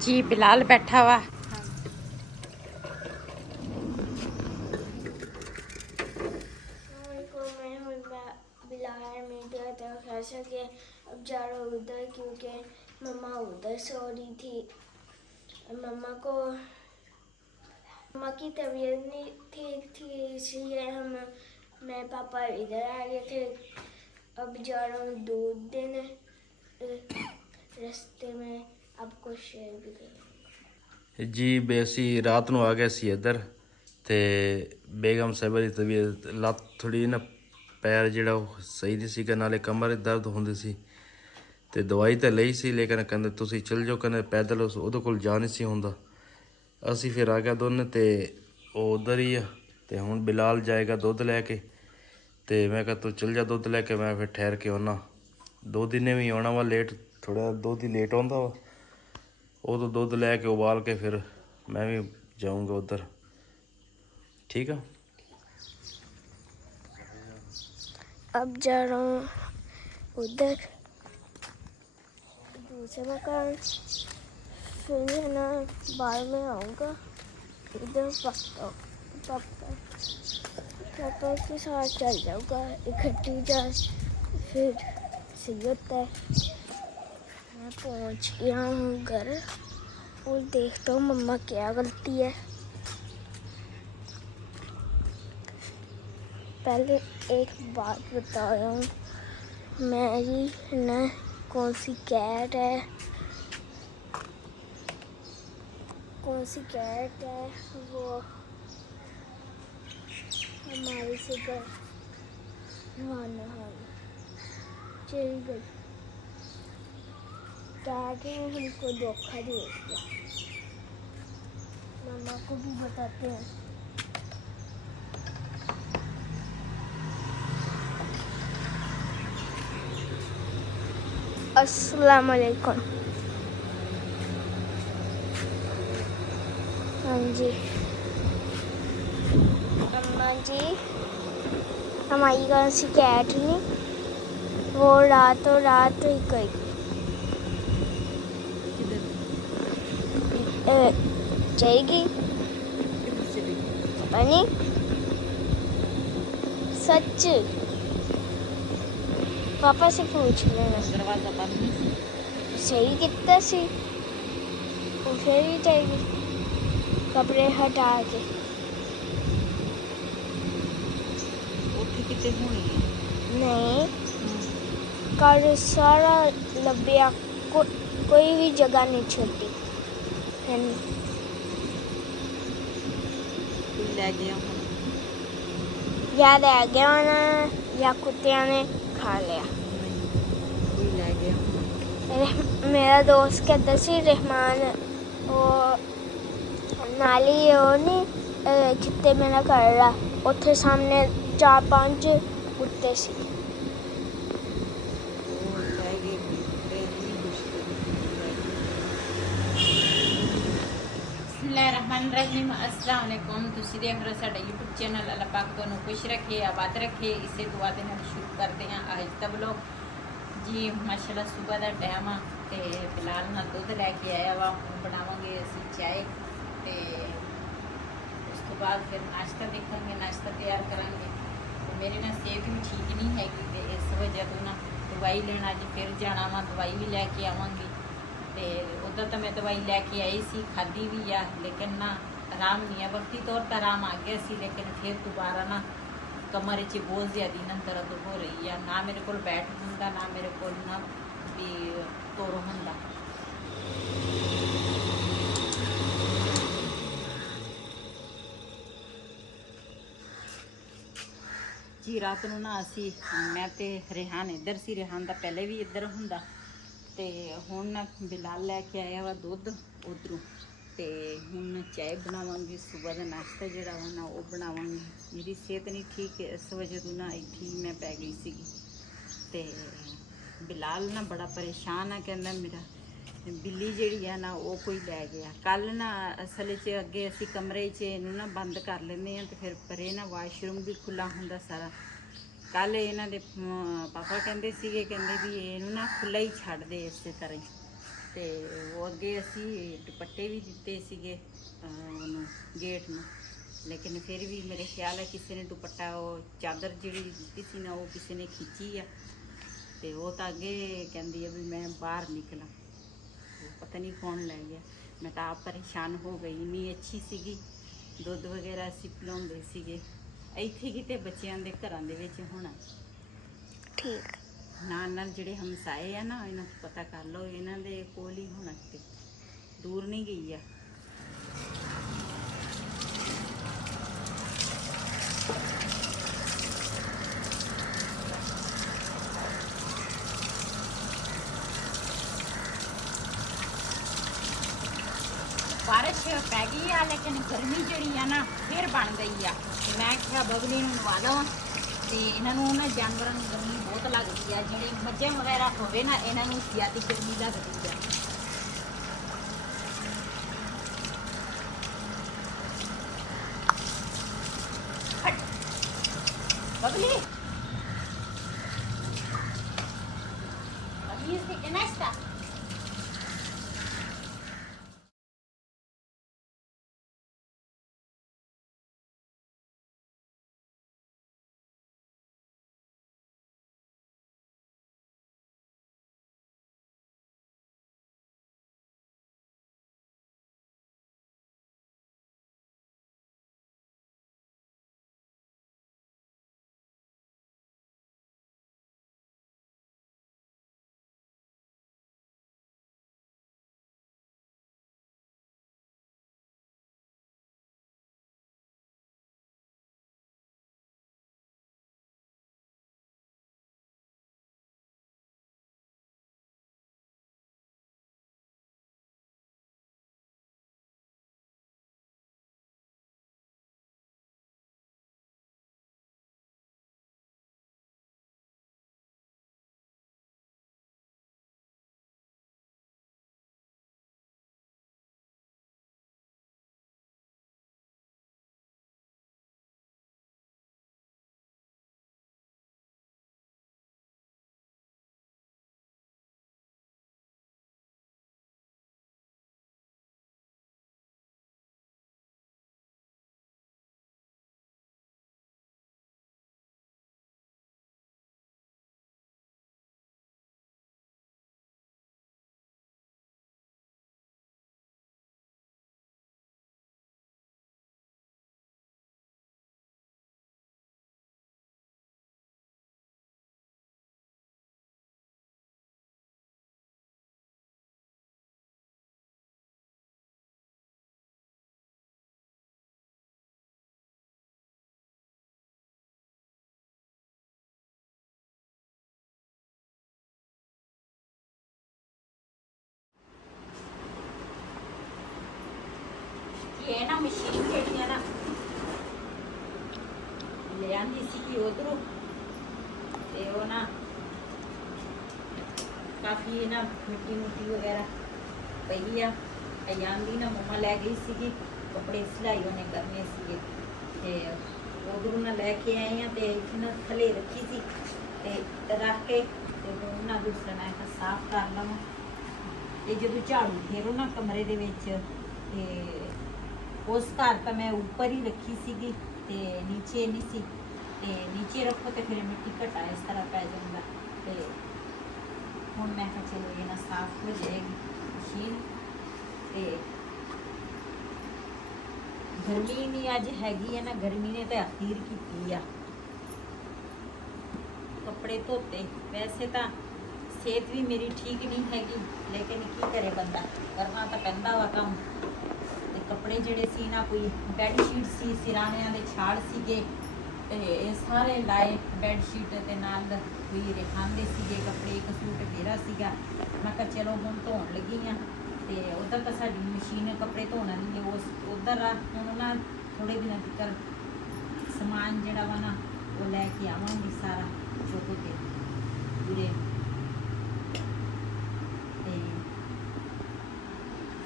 जी बिलाल बैठा हुआ। अब जा रहा हूँ उधर क्योंकि मम्मा उधर सो रही थी। मम्मा की तबीयत नहीं ठीक थी, इसलिए मैं पापा इधर आ गए थे। अब जा रहा हूँ दूध देने, रास्ते में आपको शेयर भी करेंगे जी। बेसी रात ਨੂੰ ਆ ਗਏ ਸੀ ਇੱਧਰ ਤੇ ਬੇਗਮ ਸਾਹਿਬਾ ਦੀ ਤਬੀਅਤ ਲੱਤ ਥੋੜੀ ਨਾ ਪੈਰ ਜਿਹੜਾ ਉਹ ਸਹੀ ਨਹੀਂ ਸੀਗਾ, ਨਾਲੇ ਕਮਰ ਦਰਦ ਹੁੰਦੀ ਸੀ ਤੇ ਦਵਾਈ ਤਾਂ ਲਈ ਸੀ, ਲੇਕਿਨ ਕਹਿੰਦੇ ਤੁਸੀਂ ਚਲ ਜਾਓ, ਕਹਿੰਦੇ ਪੈਦਲ ਉਹਦੇ ਕੋਲ ਜਾ ਨਹੀਂ ਸੀ ਹੁੰਦਾ। ਅਸੀਂ ਫਿਰ ਆ ਗਿਆ ਦੋਨੇ ਤੇ ਉਹ ਉਧਰ ਹੀ ਆ ਤੇ ਹੁਣ ਬਿਲਾਲ ਜਾਏਗਾ ਦੁੱਧ ਲੈ ਕੇ ਤੇ ਮੈਂ ਕਿਹਾ ਤੂੰ ਚਲ ਜਾ ਦੁੱਧ ਲੈ ਕੇ, ਮੈਂ ਫਿਰ ਠਹਿਰ ਕੇ ਆਉਣਾ। ਦੁੱਧ ਨੇ ਵੀ ਆਉਣਾ ਵਾ ਲੇਟ, ਥੋੜਾ ਦੁੱਧ ਹੀ ਲੇਟ ਆਉਂਦਾ ਵਾ। ਉਦੋਂ ਦੁੱਧ ਲੈ ਕੇ ਉਬਾਲ ਕੇ ਫਿਰ मैं भी जाऊँगा उधर। ठीक है। अब जा रहा हूँ उधर दूसरे मकान, फिर है ना बाद में आऊँगा इधर पापा के साथ चल जाऊँगा इकट्ठी जा, फिर सही होता है। मैं पहुँच गया हूँ घर और देखता हूँ मम्मा क्या गलती है। पहले एक बात बता रहा हूँ, मेरी न कौन सी कैट है वो हमारे से घर नहाने चली गई। कैट ने हमको धोखा दे दिया। मम्मा को भी बताते हैं। अस्सलाम वालेकुम। हाँ जी अम्मा जी, हमारी कौन सी कैट नहीं, वो रातों रात ही गई। जाएगी पता नहीं, सच पापा से पूछ लेना। दरवाजा बंद सही कितना सी वो फिर ही जाएगी कपड़े हटा के। कितने होनी है? नहीं कल सारा लब्बिया कोई भी जगह नहीं छोड़ी है। ले गया या रह गया होना या कुत्तिया ने खा लिया। कोई ले गया। मेरा दोस्त कहता सी रहमान वो नाली वो नहीं जिते मेरा घर रहा उत्थे सामने 4-5 कुत्ते सी। बिस्मिल्लाहिर्रहमानिर्रहीम। अस्सलाम वालेकुम। तुसी देख रहे हो साडा यूट्यूब चैनल। अल्लाह पाक तुहानू खुश रखे, आबाद रखे, इसे दुआ दे नाल शुरू करते हैं आज दा व्लॉग जी। माशाल्लाह सुबह का टाइम आ ते बिलाल ना दुध लैके आया वा, बनावांगे असीं चाय ते उस तो बाद फिर नाश्ता देखेंगे, नाश्ता तैयार करांगे। तो मेरी ना सेहत भी ठीक नहीं हैगी ते इस वजह तो ना दवाई लेना अज फिर जाना वा, दवाई भी लैके आवांगी। तो उधर तो मैं दवाई लैके आई सी, खाधी भी आ, लेकिन ना आराम नहीं है। वक्ती तौर पर आराम आ गया सी, लेकिन फिर दोबारा ना कमर च बहुत ज़्यादा ना दर्द हो रही है। ना मेरे को बैठ होंदा, ना मेरे को ना भी तुर होंदा। जी रात को ना असी मैं तो रेहान इधर सी, रेहान का पहले भी इधर होंदा ते हुण ना बिलाल लैके आया वा दुध उधरों। तो हुण चाय बनावांगी, सुबह का नाश्ता जिहड़ा वा ना वो बनावांगी। मेरी सेहत नहीं ठीक है, इस वजह तो ना इत्थे ही मैं पै गई सी। ते बिलाल ना बड़ा परेशान है, कहंदा मेरा बिल्ली जिहड़ी है ना वो कोई लै गया। कल ना असल च अगे असी कमरे च इहनूं ना बंद कर लैंदे हां ते फिर परे ना वाशरूम भी खुला हुंदा सारा। कल इन्हां दे पापा कहंदे सीगे, कहंदे भी इहनूं ना खुला ही छड्ड दे इस तरह ही। ਤੇ ਉਹ ਅੱਗੇ ਅਸੀਂ ਦੁਪੱਟੇ ਵੀ ਦਿੱਤੇ ਸੀਗੇ ਉਹਨੂੰ ਗੇਟ ਨੂੰ, ਲੇਕਿਨ ਫਿਰ ਵੀ ਮੇਰੇ ਖਿਆਲ ਹੈ ਕਿਸੇ ਨੇ ਦੁਪੱਟਾ ਉਹ ਚਾਦਰ ਜਿਹੜੀ ਦਿੱਤੀ ਸੀ ਨਾ ਉਹ ਕਿਸੇ ਨੇ ਖਿੱਚੀ ਆ, ਤੇ ਉਹ ਤਾਂ ਅੱਗੇ ਕਹਿੰਦੀ ਆ ਵੀ ਮੈਂ ਬਾਹਰ ਨਿਕਲਾਂ, ਪਤਾ ਨਹੀਂ ਕੌਣ ਲੈ ਗਿਆ। ਮੈਂ ਤਾਂ ਆਪ ਪਰੇਸ਼ਾਨ ਹੋ ਗਈ, ਇੰਨੀ ਅੱਛੀ ਸੀਗੀ, ਦੁੱਧ ਵਗੈਰਾ ਅਸੀਂ ਪਿਲਾਉਂਦੇ ਸੀਗੇ। ਇੱਥੇ ਕਿਤੇ ਬੱਚਿਆਂ ਦੇ ਘਰਾਂ ਦੇ ਵਿੱਚ ਹੋਣਾ। ਠੀਕ। ਨਾਲ ਜਿਹੜੇ ਹਮਸਾਏ ਆ ਨਾ ਇਹਨਾਂ ਤੋਂ ਪਤਾ ਕਰ ਲਓ, ਇਹਨਾਂ ਦੇ ਕੋਲ ਹੀ ਹੋਣਾ, ਕਿਤੇ ਦੂਰ ਨਹੀਂ ਗਈ ਆ। ਬਾਰਿਸ਼ ਪੈ ਗਈ ਆ, ਲੇਕਿਨ ਗਰਮੀ ਜਿਹੜੀ ਆ ਨਾ ਫਿਰ ਬਣ ਗਈ ਆ। ਤੇ ਮੈਂ ਕਿਹਾ ਬਬਲੀ ਨੂੰ ਨਵਾ ਲਵਾਂ, ਤੇ ਇਹਨਾਂ ਨੂੰ ਨਾ ਜਾਨਵਰਾਂ ਨੂੰ ਗਰਮੀ ਬਹੁਤ ਲੱਗਦੀ ਆ, ਜਿਹੜੇ ਮੱਝਾਂ ਵਗੈਰਾ ਹੋਵੇ ਨਾ ਇਹਨਾਂ ਨੂੰ ਜ਼ਿਆਦਾ ਗਰਮੀ ਲੱਗਦੀ ਆ। ਬਬਲੀ ਬਬਲੀ ਇਸ ਕੇ ਨਾਸ਼ਤਾ ਇਹ ਨਾ ਮਸ਼ੀਨ ਜਿਹੜੀ ਆ ਨਾ ਲੈ ਆਂਦੀ ਸੀ ਉਧਰੋਂ, ਤੇ ਉਹ ਨਾ ਕਾਫੀ ਨਾ ਮਿੱਟੀ ਵਗੈਰਾ ਪਈ ਆ। ਆਂਦੀ ਨਾ ਮੰਮਾ ਲੈ ਗਈ ਸੀਗੀ, ਕੱਪੜੇ ਸਿਲਾਈ ਉਹਨੇ ਕਰਨੇ ਸੀਗੇ, ਤੇ ਉਧਰੋਂ ਨਾ ਲੈ ਕੇ ਆਈ ਆ, ਤੇ ਇੱਥੇ ਨਾ ਥੱਲੇ ਰੱਖੀ ਸੀ, ਤੇ ਰੱਖ ਕੇ ਤੇ ਉਹਨਾਂ ਦੂਸਰਾ ਮੈਂ ਕਿਹਾ ਸਾਫ਼ ਕਰ ਲਵਾਂ। ਤੇ ਜਦੋਂ ਝਾੜੂ ਫੇਰੋ ਨਾ ਕਮਰੇ ਦੇ ਵਿੱਚ, ਤੇ ਉਸ ਘਰ ਤਾਂ ਮੈਂ ਉੱਪਰ ਹੀ ਰੱਖੀ ਸੀਗੀ, ਤੇ ਨੀਚੇ ਨਹੀਂ ਸੀ, ਤੇ ਨੀਚੇ ਰੱਖੋ ਤੇ ਫਿਰ ਮਿੱਟੀ ਘਟਾ ਇਸ ਤਰ੍ਹਾਂ ਪੈ ਜਾਂਦਾ। ਤੇ ਹੁਣ ਮੈਂ ਕਿਹਾ ਚਲੋ ਇਹ ਨਾ ਸਾਫ਼ ਹੋ ਜਾਏਗੀ ਮਸ਼ੀਨ। ਤੇ ਗਰਮੀ ਨਹੀਂ ਅੱਜ ਹੈਗੀ ਹੈ ਨਾ, ਗਰਮੀ ਨੇ ਤਾਂ ਅਖੀਰ ਕੀਤੀ ਆ। ਕੱਪੜੇ ਧੋਤੇ, ਵੈਸੇ ਤਾਂ ਸਿਹਤ ਵੀ ਮੇਰੀ ਠੀਕ ਨਹੀਂ ਹੈਗੀ, ਲੇਕਿਨ ਕੀ ਕਰੇ ਬੰਦਾ, ਕਰਨਾ ਤਾਂ ਪੈਂਦਾ ਵਾ ਕੰਮ। ਤੇ ਕੱਪੜੇ ਜਿਹੜੇ ਸੀ ਨਾ, ਕੋਈ ਬੈੱਡ ਸ਼ੀਟ ਸੀ, ਸਿਰਾਣਿਆਂ ਦੇ ਛਾੜ ਸੀਗੇ, ਤੇ ਇਹ ਸਾਰੇ ਲਾਏ ਬੈੱਡ ਸ਼ੀਟ ਦੇ ਨਾਲ। ਕੋਈ ਰਿਹਾਂਦੇ ਸੀਗੇ ਕੱਪੜੇ, ਇੱਕ ਸੂਟ ਮੇਰਾ ਸੀਗਾ। ਮੈਂ ਕਿਹਾ ਚਲੋ ਹੁਣ ਧੋਣ ਲੱਗੀ ਆ, ਤੇ ਉੱਧਰ ਤਾਂ ਸਾਡੀ ਮਸ਼ੀਨ ਕੱਪੜੇ ਧੋਣ ਵਾਲੀ ਉਸ ਉੱਧਰ ਆ। ਹੁਣ ਨਾ ਥੋੜੇ ਦਿਨਾਂ ਤੱਕ ਸਮਾਨ ਜਿਹੜਾ ਵਾ ਨਾ ਉਹ ਲੈ ਕੇ ਆਵਾਂਗੀ ਸਾਰਾ ਚੁੱਕ ਕੇ ਪੂਰੇ, ਤੇ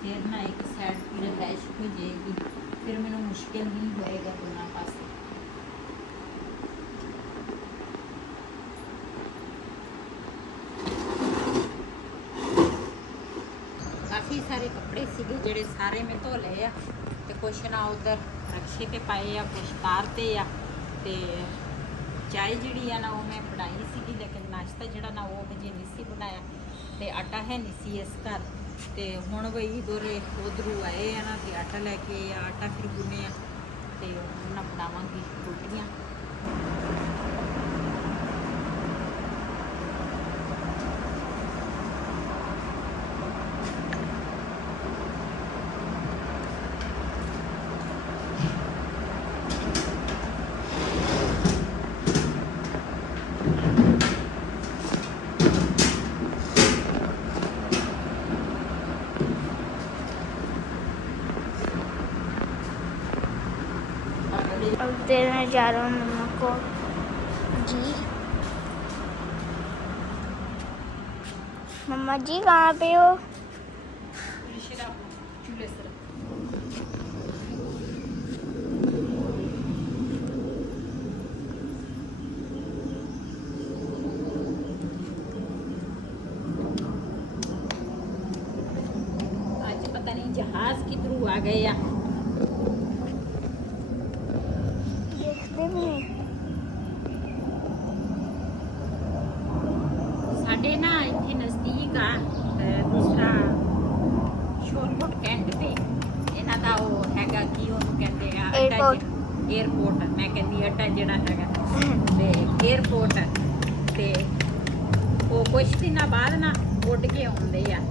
ਫਿਰ ਨਾ ਇੱਕ ਸਾਈਡ ਪੂਰੇ ਰਹਿਸ਼ ਹੋ ਜਾਏਗੀ, ਫਿਰ ਮੈਨੂੰ ਮੁਸ਼ਕਿਲ ਨਹੀਂ ਹੋਏਗਾ ਦੋਨਾਂ ਪਾਸੇ। ਕਾਫੀ ਸਾਰੇ ਕੱਪੜੇ ਸੀਗੇ ਜਿਹੜੇ ਸਾਰੇ ਮੈਂ ਧੋ ਲਏ ਆ ਤੇ ਕੁਛ ਨਾ ਉਧਰ ਰਕਸ਼ੇ ਤੇ ਪਾਏ ਆ, ਕੁਛ ਤਾਰ ਤੇ ਆ। ਤੇ ਚਾਹ ਜਿਹੜੀ ਆ ਨਾ ਉਹ ਮੈਂ ਬਣਾਈ ਸੀਗੀ, ਲੇਕਿਨ ਨਾਸ਼ਤਾ ਜਿਹੜਾ ਨਾ ਉਹ ਹਜੇ ਨਹੀਂ ਸੀ ਬਣਾਇਆ ਤੇ ਆਟਾ ਹੈ ਨਹੀਂ ਸੀ ਇਸ ਘਰ। ਤੇ ਹੁਣ ਵਈ ਦੋਰੇ ਉਧਰੋਂ ਆਏ ਆ ਨਾ ਤੇ ਆਟਾ ਲੈ ਕੇ ਆਟਾ ਫਿਰ ਗੁੰਨੇ ਆ ਤੇ ਉਹਨਾਂ ਬਣਾਵਾਂਗੀ ਰੋਟੀਆਂ। अब देने जा रहा हूँ मम्मा को जी। मम्मा जी कहाँ पे हो? आज पता नहीं जहाज किधरों आ गए या देखते भी नहीं। ਸਾਡੇ ਨਾ ਇੱਥੇ ਨਜ਼ਦੀਕ ਆ ਦੂਸਰਾ ਸ਼ੋਰਪੁਟ ਕੈਂਟ ਤੇ ਇਹਨਾਂ ਦਾ ਉਹ ਹੈਗਾ ਕੀ ਉਹਨੂੰ ਕਹਿੰਦੇ ਆ 에어ਪੋਰਟ। ਮੈਂ ਕਹਿੰਦੀ ਅੱਡਾ ਜਿਹੜਾ ਹੈਗਾ ਤੇ 에어ਪੋਰਟ ਤੇ ਉਹ ਕੁਛ ਦਿਨਾਂ ਬਾਅਦ ਨਾ ਉੱਡ ਕੇ ਆਉਂਦੇ ਆ।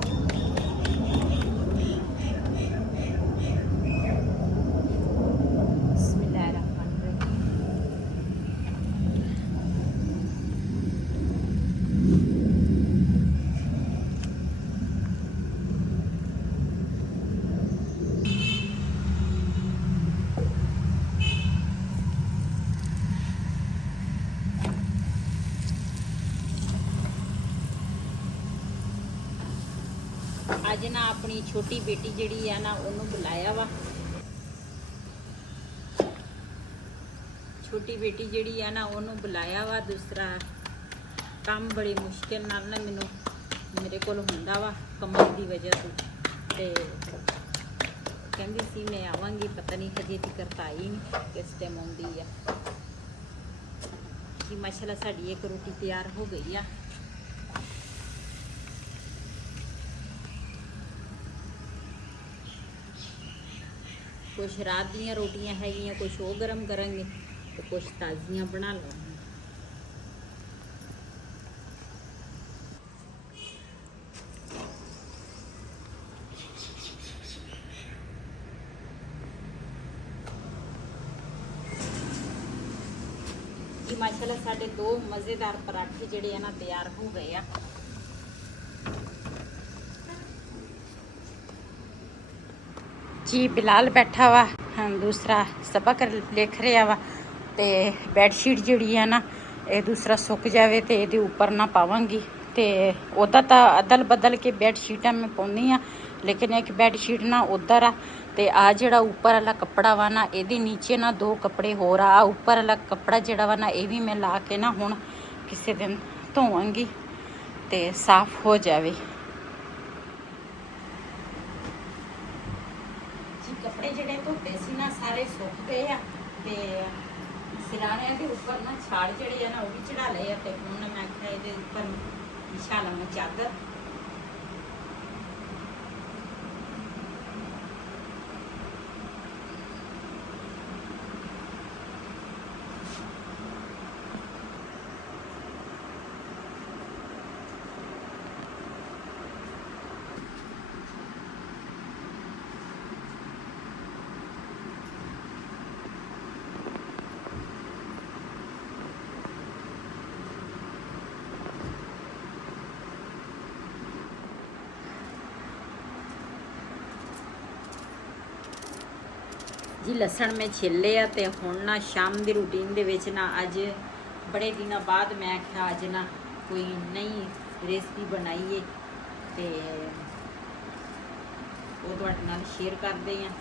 ਅੱਜ ਨਾ ਆਪਣੀ ਛੋਟੀ ਬੇਟੀ ਜਿਹੜੀ ਆ ਨਾ ਉਹਨੂੰ ਬੁਲਾਇਆ ਵਾ। ਛੋਟੀ ਬੇਟੀ ਜਿਹੜੀ ਆ ਨਾ ਉਹਨੂੰ ਬੁਲਾਇਆ ਵਾ। ਦੂਸਰਾ ਕੰਮ ਬੜੀ ਮੁਸ਼ਕਿਲ ਨਾਲ ਨਾ ਮੈਨੂੰ ਮੇਰੇ ਕੋਲ ਹੁੰਦਾ ਵਾ ਕਮਰ ਦੀ ਵਜ੍ਹਾ ਤੋਂ। ਤੇ ਕਹਿੰਦੀ ਸੀ ਮੈਂ ਆਵਾਂਗੀ, ਪਤਾ ਨਹੀਂ ਹਜੇ ਤੱਕ ਤਾਂ ਆਈ ਨਹੀਂ, ਕਿਸ ਟਾਈਮ ਆਉਂਦੀ ਆ। ਜੀ ਮਾਸ਼ਾਅੱਲਾ ਸਾਡੀ ਇੱਕ ਰੋਟੀ ਤਿਆਰ ਹੋ ਗਈ ਆ। कुछ रात दियां रोटियां हैगियां, कुछ वो गरम करेंगे तो कुछ ताज़ियां बना लवांगे। जी माशाल्लाह साढ़े दो मज़ेदार पराठे जिहड़े ना तैयार हो गए आ। जी बिलाल बैठा वा, दूसरा सबक लिख रहा वा। ते बैडशीट जिहड़ी है ना ये दूसरा सुक जाए तो ये उपर ना पावांगी। तो उदा तो अदल बदल के बैडशीटां मैं पाउंदी हाँ, लेकिन एक बैडशीट ना उधर आ ते आ जिहड़ा उपर वाला कपड़ा वा ना ये नीचे ना दो कपड़े होर आ उपर वाला कपड़ा जिहड़ा वा ना ये भी मैं ला के ना हुण किसी दिन धोवांगी ते साफ हो जाए। कपड़े जिहड़े धोते सी ना सारे सुक गए आ ते सिराणियां दे उपर ना छाड़ जिहड़े आ ना वो भी चढ़ा लए आ ते हुण मैं आखिया इहदे उपर विछा लवां चादर। जी लसन मैं छिले आ ते हुण ना शाम दी रूटीन दे विच ना अज बड़े दिनों बाद मैं आख्या अज ना कोई नई रेसिपी बनाईए ते वो तुहाडे नाल शेयर करदे आ।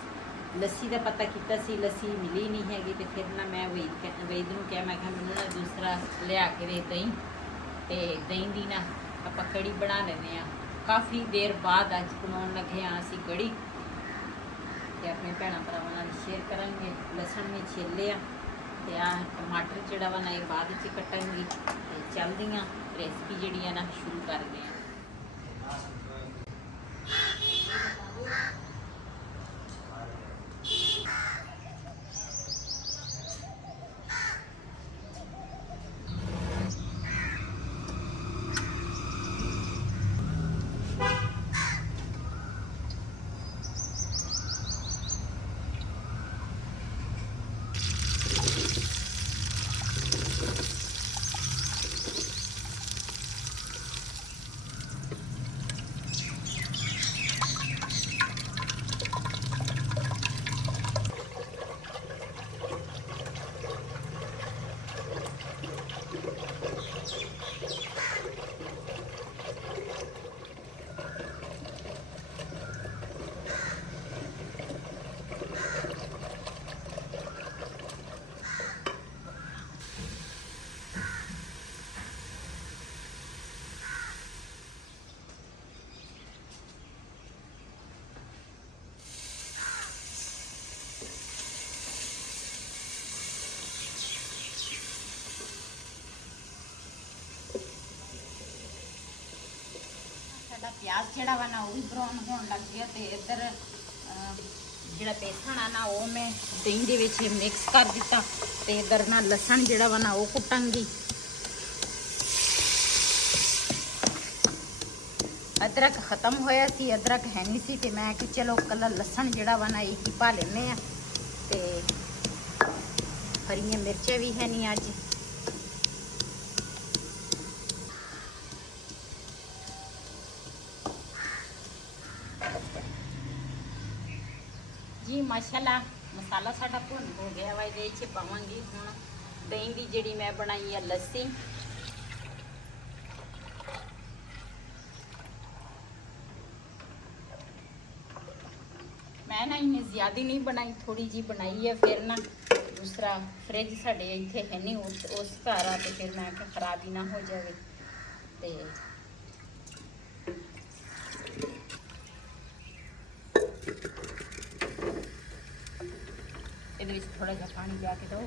लस्सी का पता किया सी, लस्सी मिली नहीं हैगी ते फिर ना मैं वैद नूं कहा मैं मैनूं ना दूसरा लिया के दे दही ते दही दी ना आपां कड़ी बना लैंदे आ। ਕਾਫੀ ਦੇਰ ਬਾਅਦ ਅੱਜ ਬਣਾਉਣ ਲੱਗੇ ਆ ਅਸੀਂ ਕੜੀ ਤੇ ਆਪਣੇ ਭੈਣਾਂ ਭਰਾਵਾਂ ਨਾਲ ਸ਼ੇਅਰ ਕਰਾਂਗੇ। ਲਸਣ ਵੀ ਛਿੱਲਿਆ ਤੇ ਆ ਟਮਾਟਰ ਜਿਹੜਾ ਵਾ ਨਾ ਇਹ ਬਾਅਦ ਵਿੱਚ ਕੱਟਾਂਗੀ ਤੇ ਚੱਲਦੀਆਂ ਰੈਸਪੀ ਜਿਹੜੀ ਆ ਨਾ ਸ਼ੁਰੂ ਕਰਦੇ ਆ। ਸਾਡਾ ਪਿਆਜ਼ ਜਿਹੜਾ ਵਾ ਨਾ ਉਹ ਵੀ ਬਰਾਊਨ ਹੋਣ ਲੱਗ ਗਿਆ ਤੇ ਇੱਧਰ ਜਿਹੜਾ ਬੇਸਣ ਆ ਨਾ ਉਹ ਮੈਂ ਦਹੀਂ ਦੇ ਵਿੱਚ ਮਿਕਸ ਕਰ ਦਿੱਤਾ ਤੇ ਇੱਧਰ ਨਾ ਲਸਣ ਜਿਹੜਾ ਵਾ ਨਾ ਉਹ ਕੁੱਟਾਂਗੀ। ਅਦਰਕ ਖਤਮ ਹੋਇਆ ਸੀ, ਅਦਰਕ ਹੈ ਨਹੀਂ ਸੀ ਤੇ ਮੈਂ ਕਿ ਚਲੋ ਕੱਲਾ ਲਸਣ ਜਿਹੜਾ ਵਾ ਨਾ ਇਹ ਹੀ ਪਾ ਲੈਂਦੇ ਆ ਤੇ ਹਰੀਆਂ ਮਿਰਚਾਂ ਵੀ ਹੈ ਨਹੀਂ ਅੱਜ। जी माशाल्लाह मसाला साडा भुन हो गया वा। ये पावांगी हुण दही की जिहड़ी मैं बनाई है लस्सी। मैं ना इन्नी ज़्यादा नहीं बनाई, थोड़ी जी बनाई है। फिर ना दूसरा फ्रिज साडे इत्थे है नहीं उस घर आ ते फिर मैं कि खराब ही ना हो जाए ते थोड़ा जा पानी लिया के दो।